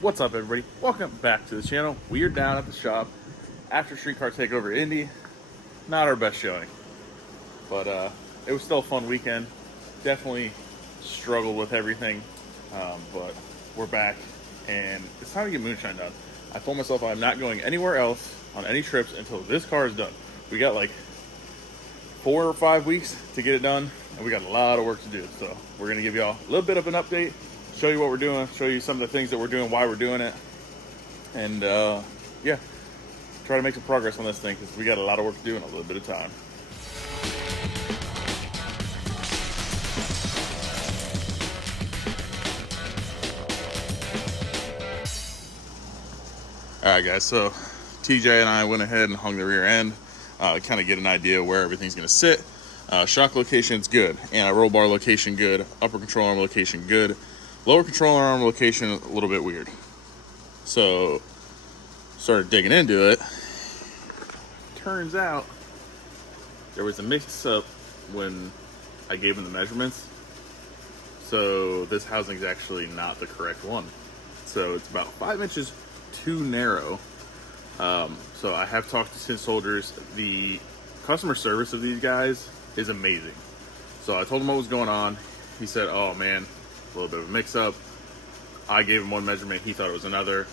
What's up, everybody? Welcome back to the channel. We are down at the shop after Streetcar Takeover Indy. Not our best showing, but it was still a fun weekend. Definitely struggled with everything, but we're back and it's time to get Moonshine done. I told myself I'm not going anywhere else on any trips until this car is done. We got like 4 or 5 weeks to get it done, and we got a lot of work to do. So we're gonna give y'all a little bit of an update, show you what we're doing, show you some of the things that we're doing, why we're doing it, and yeah, try to make some progress on this thing because we got a lot of work to do in a little bit of time. All right, guys, so TJ and I went ahead and hung the rear end, kind of get an idea where everything's going to sit. Shock location's good, anti-roll bar location good, upper control arm location good, lower control arm location a little bit weird. So started digging into it. Turns out there was a mix-up when I gave him the measurements. So this housing's actually not the correct one. So it's about 5 inches too narrow. So I have talked to Tin Soldiers. The customer service of these guys is amazing. So I told him what was going on. He said, oh man, a little bit of a mix-up. I gave him one measurement, he thought it was another.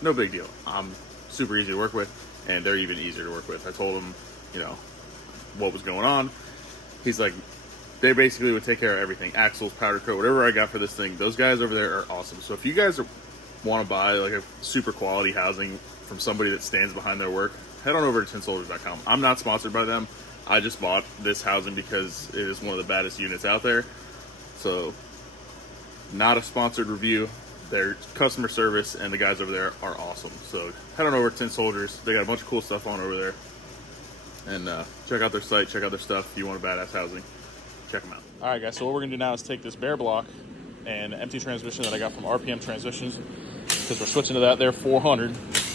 No big deal. I'm super easy to work with, and they're even easier to work with. I told him, you know, what was going on. He's like, they basically would take care of everything. Axles, powder coat, whatever I got for this thing. Those guys over there are awesome. So if you guys want to buy like a super quality housing from somebody that stands behind their work, head on over to tinsoldiers.com. I'm not sponsored by them. I just bought this housing because it is one of the baddest units out there. So not a sponsored review. Their customer service and the guys over there are awesome. So head on over to Tin Soldiers. They got a bunch of cool stuff on over there. And check out their site, check out their stuff. If you want a badass housing, check them out. All right, guys, so what we're gonna do now is take this bare block and empty transmission that I got from RPM Transmissions, because we're switching to that there 400,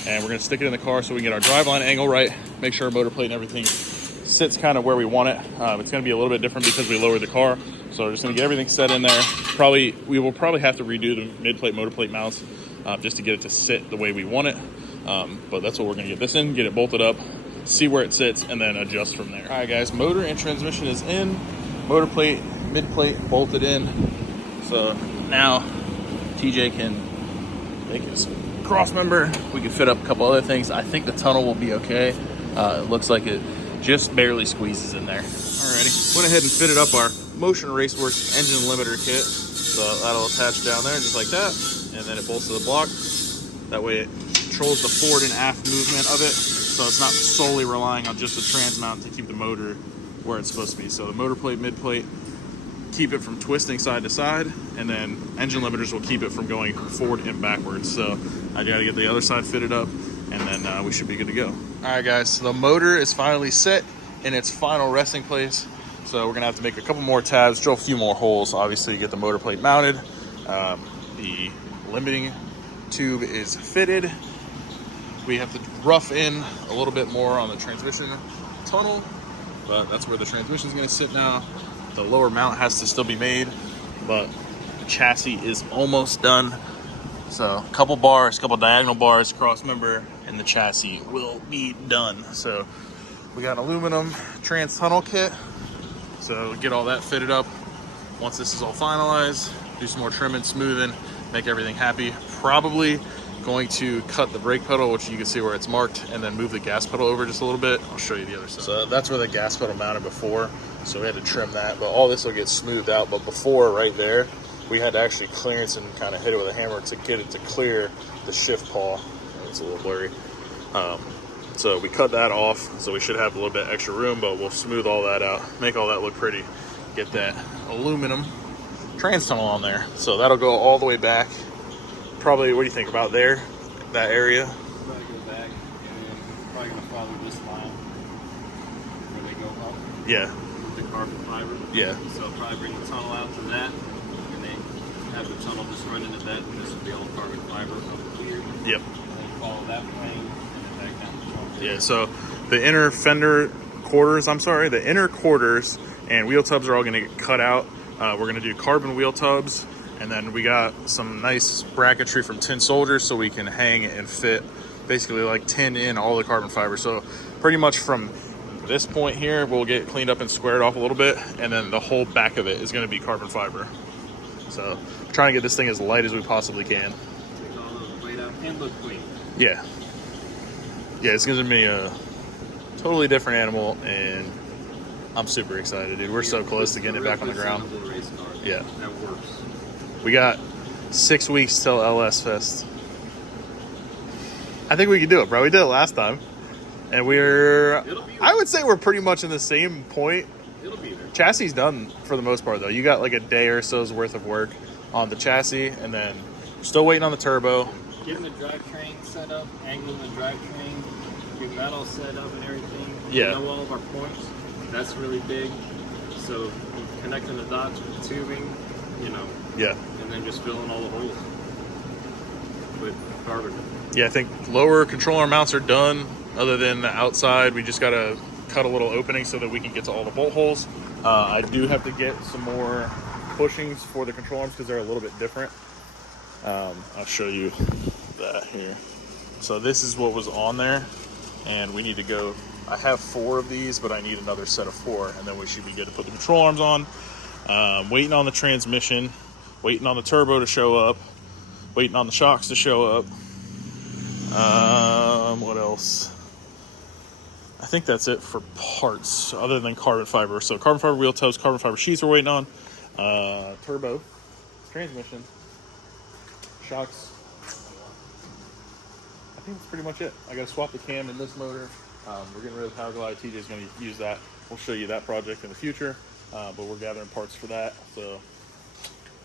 and we're gonna stick it in the car so we can get our driveline angle right, make sure our motor plate and everything sits kind of where we want it. It's gonna be a little bit different because we lowered the car, so we're just gonna get everything set in there. We will probably have to redo the mid plate, motor plate mounts just to get it to sit the way we want it. But that's what we're gonna get this in, get it bolted up, see where it sits, and then adjust from there. All right, guys, motor and transmission is in, motor plate, mid plate bolted in. So now TJ can make his cross member. We can fit up a couple other things. I think the tunnel will be okay. It looks like it just barely squeezes in there. Alrighty, went ahead and fitted up our Motion Raceworks engine limiter kit. So that'll attach down there just like that, and then it bolts to the block. That way it controls the forward and aft movement of it, so it's not solely relying on just the trans mount to keep the motor where it's supposed to be. So the motor plate, mid plate, keep it from twisting side to side, and then engine limiters will keep it from going forward and backwards. So I gotta get the other side fitted up, and then we should be good to go. All right, guys, so the motor is finally set in its final resting place. So we're gonna have to make a couple more tabs, drill a few more holes, obviously, to get the motor plate mounted. The limiting tube is fitted. We have to rough in a little bit more on the transmission tunnel, but that's where the transmission is gonna sit now. The lower mount has to still be made, but the chassis is almost done. So a couple bars, couple diagonal bars, cross member, and the chassis will be done. So we got an aluminum trans tunnel kit. So get all that fitted up. Once this is all finalized, do some more trimming, smoothing, make everything happy. Probably going to cut the brake pedal, which you can see where it's marked, and then move the gas pedal over just a little bit. I'll show you the other side. So that's where the gas pedal mounted before. So we had to trim that, but all this will get smoothed out. But before, right there, we had to actually clearance and kind of hit it with a hammer to get it to clear the shift paw. It's a little blurry. So we cut that off, so we should have a little bit extra room, but we'll smooth all that out, make all that look pretty, get that aluminum trans tunnel on there. So that'll go all the way back. Probably, what do you think about there, that area? Probably go back, and probably gonna follow this line where they go up. Yeah. The carbon fiber. Yeah. So I'll probably bring the tunnel out to that, and then have the tunnel just run into that, and this will be all carbon fiber up here. Yep. And then follow that plane, and then back down the trunk. Yeah, so the inner fender quarters, the inner quarters and wheel tubs are all gonna get cut out. We're gonna do carbon wheel tubs And then we got some nice bracketry from Tin Soldier so we can hang and fit basically like tin in all the carbon fiber. So pretty much from this point here, we'll get cleaned up and squared off a little bit, and then the whole back of it is going to be carbon fiber. So I'm trying to get this thing as light as we possibly can. Take all the weight out and look clean. Yeah. Yeah, it's going to be a totally different animal, and I'm super excited, dude. We're so close to getting it back on the ground. Race car. Yeah. That works. We got 6 weeks till LS Fest. I think we can do it, bro. We did it last time. And I would say we're pretty much in the same point. It'll be there. Chassis done for the most part, though. You got like a day or so's worth of work on the chassis, and then still waiting on the turbo. Getting the drivetrain set up, angling the drivetrain, getting that all set up and everything. Yeah. We know all of our points. That's really big. So connecting the dots with the tubing, you know. Yeah. And then just filling all the holes with carbon. Yeah, I think lower control arm mounts are done. Other than the outside, we just got to cut a little opening so that we can get to all the bolt holes. I do have to get some more bushings for the control arms because they're a little bit different. I'll show you that here. So this is what was on there, and we need to go. I have 4 of these, but I need another set of 4, and then we should be good to put the control arms on. Waiting on the transmission, waiting on the turbo to show up, waiting on the shocks to show up. What else? I think that's it for parts other than carbon fiber. So carbon fiber wheel tubs, carbon fiber sheets we're waiting on. Turbo, transmission, shocks. I think that's pretty much it. I got to swap the cam in this motor. We're getting rid of the power glide. TJ's going to use that. We'll show you that project in the future, but we're gathering parts for that. So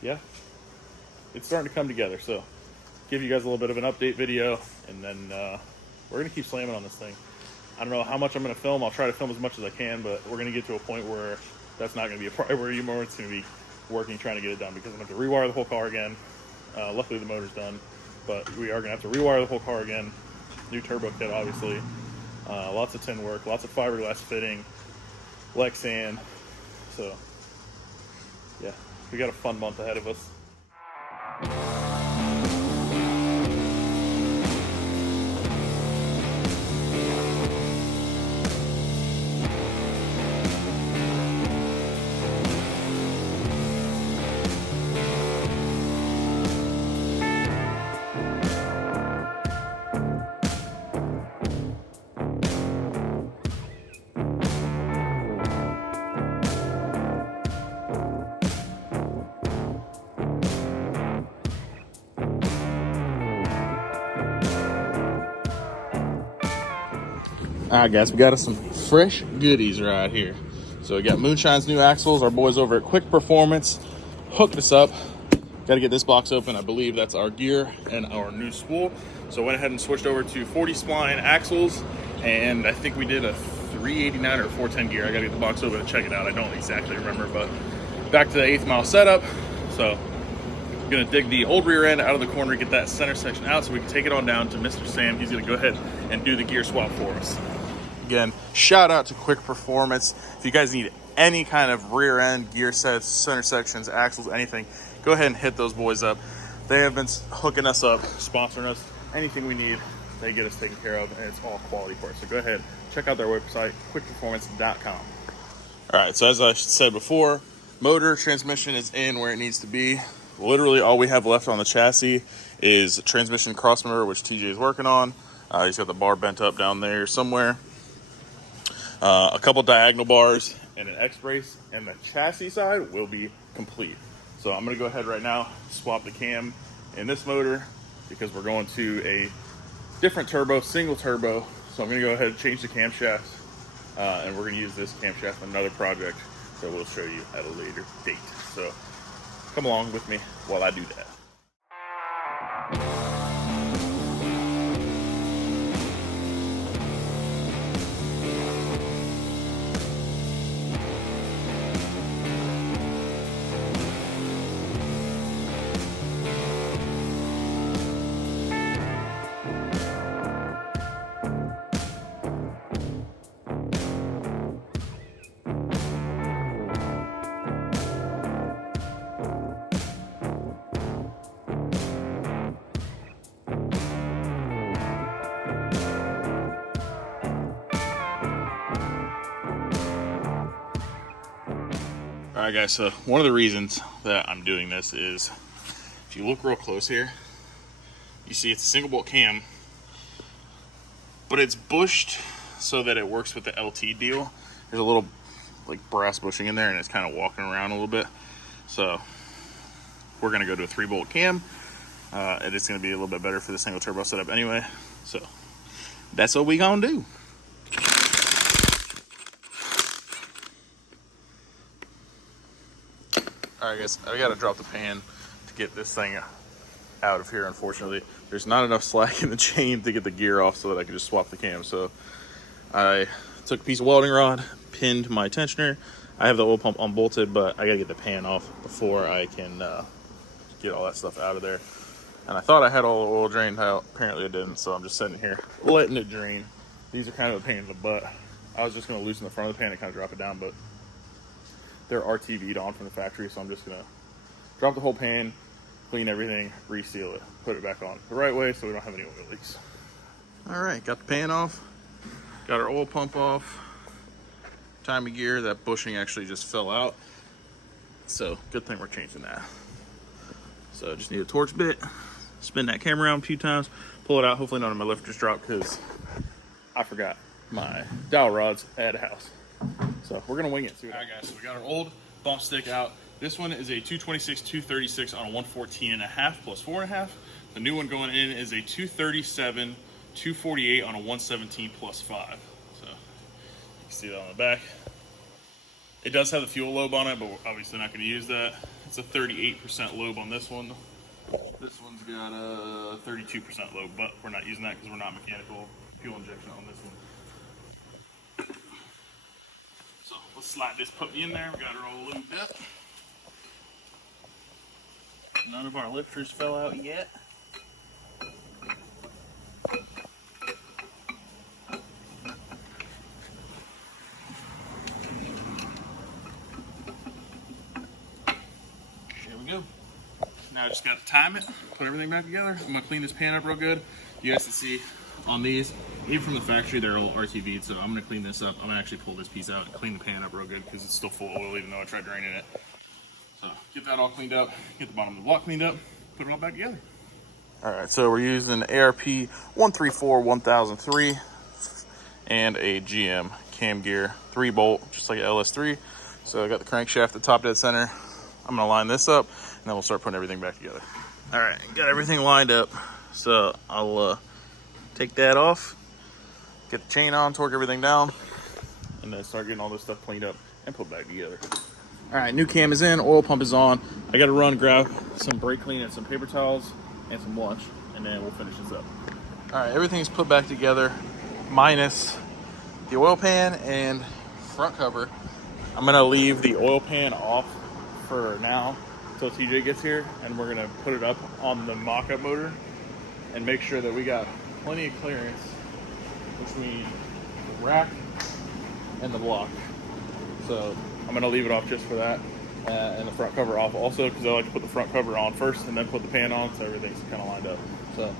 yeah, it's starting to come together. So give you guys a little bit of an update video, and then we're going to keep slamming on this thing. I don't know how much I'm going to film. I'll try to film as much as I can, but we're going to get to a point where that's not going to be a priority anymore. It's going to be working, trying to get it done, because I'm going to have to rewire the whole car again. Luckily, the motor's done, but we are going to have to rewire the whole car again. New turbo kit, obviously. Lots of tin work, lots of fiberglass fitting, Lexan. So, yeah, we got a fun month ahead of us. All right, guys, we got us some fresh goodies right here. So we got Moonshine's new axles. Our boys over at Quick Performance hooked us up. Got to get this box open. I believe that's our gear and our new spool. So I went ahead and switched over to 40 spline axles, and I think we did a 389 or 410 gear. I got to get the box open and check it out. I don't exactly remember, but back to the 8th mile setup. So I'm gonna dig the old rear end out of the corner, get that center section out so we can take it on down to Mr. Sam. He's gonna go ahead and do the gear swap for us. Again, shout out to Quick Performance. If you guys need any kind of rear end, gear sets, center sections, axles, anything, go ahead and hit those boys up. They have been hooking us up, sponsoring us. Anything we need, they get us taken care of, and it's all quality parts. So go ahead, check out their website, quickperformance.com. All right, so as I said before, motor transmission is in where it needs to be. Literally all we have left on the chassis is transmission cross motor, which TJ is working on. He's got the bar bent up down there somewhere. A couple diagonal bars and an X-brace, and the chassis side will be complete. So I'm gonna go ahead right now, swap the cam in this motor because we're going to a different turbo, single turbo. So I'm gonna go ahead and change the camshaft, and we're gonna use this camshaft in another project. So we'll show you at a later date. So come along with me while I do that. All right, guys, so one of the reasons that I'm doing this is, if you look real close here, you see it's a single bolt cam, but it's bushed so that it works with the LT deal. There's a little like brass bushing in there, and it's kind of walking around a little bit. So we're gonna go to a 3-bolt cam. And it's gonna be a little bit better for the single turbo setup anyway. So that's what we gonna do. All right, guys, I gotta drop the pan to get this thing out of here. Unfortunately, there's not enough slack in the chain to get the gear off so that I can just swap the cam. So I took a piece of welding rod, pinned my tensioner. I have the oil pump unbolted, but I gotta get the pan off before I can get all that stuff out of there. And I thought I had all the oil drained out. Apparently I didn't, so I'm just sitting here letting it drain. These are kind of a pain in the butt. I was just gonna loosen the front of the pan and kind of drop it down, but they're RTV'd on from the factory, so I'm just gonna drop the whole pan, clean everything, reseal it, put it back on the right way so we don't have any oil leaks. All right, got the pan off, got our oil pump off, timing gear. That bushing actually just fell out, so good thing we're changing that. So just need a torch bit, spin that camera around a few times, pull it out. Hopefully none of my lift just dropped because I forgot my dowel rods at the house. So we're gonna wing it. All right, guys, so we got our old bump stick out. This one is a 226, 236 on a 114.5 plus 4.5. The new one going in is a 237, 248 on a 117 plus 5. So you can see that on the back. It does have the fuel lobe on it, but we're obviously not gonna use that. It's a 38% lobe on this one. This one's got a 32% lobe, but we're not using that because we're not mechanical fuel injection on this one. So let's slide this puppy in there. We got her all lubed up. None of our lifters fell out yet. There we go. Now I just got to time it, put everything back together. I'm gonna clean this pan up real good. You guys can see on these, even from the factory, they're all RTV'd, so I'm gonna clean this up. I'm gonna actually pull this piece out and clean the pan up real good because it's still full of oil even though I tried draining it. So get that all cleaned up, get the bottom of the block cleaned up, put it all back together. All right, so we're using ARP 134-1003 and a GM cam gear 3-bolt, just like an LS3. So I got the crankshaft at the top dead center. I'm gonna line this up and then we'll start putting everything back together. All right, got everything lined up. So I'll take that off, get the chain on, torque everything down, and then start getting all this stuff cleaned up and put back together. All right, new cam is in, oil pump is on. I gotta run, grab some brake clean and some paper towels and some lunch, and then we'll finish this up. All right, everything's put back together, minus the oil pan and front cover. I'm gonna leave the oil pan off for now until TJ gets here, and we're gonna put it up on the mock-up motor and make sure that we got plenty of clearance between the rack and the block. So I'm gonna leave it off just for that, and the front cover off also because I like to put the front cover on first and then put the pan on so everything's kind of lined up. So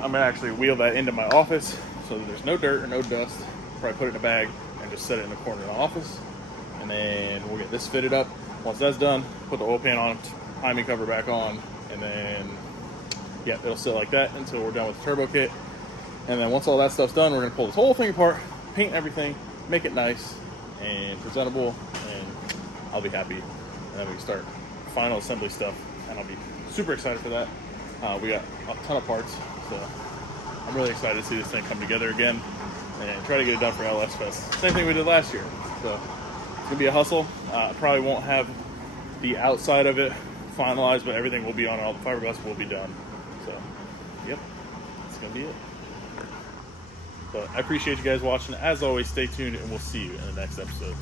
I'm gonna actually wheel that into my office so that there's no dirt or no dust. Probably put it in a bag and just set it in the corner of the office, and then we'll get this fitted up. Once that's done, put the oil pan on, timing cover back on, and then yeah, it'll sit like that until we're done with the turbo kit. And then once all that stuff's done, we're gonna pull this whole thing apart, paint everything, make it nice and presentable, and I'll be happy. And then we can start final assembly stuff, and I'll be super excited for that. We got a ton of parts, so I'm really excited to see this thing come together again and try to get it done for LS Fest. Same thing we did last year. So it's gonna be a hustle. Probably won't have the outside of it finalized, but everything will be on, all the fiberglass will be done. So, yep, that's gonna be it. But I appreciate you guys watching. As always, stay tuned, and we'll see you in the next episode.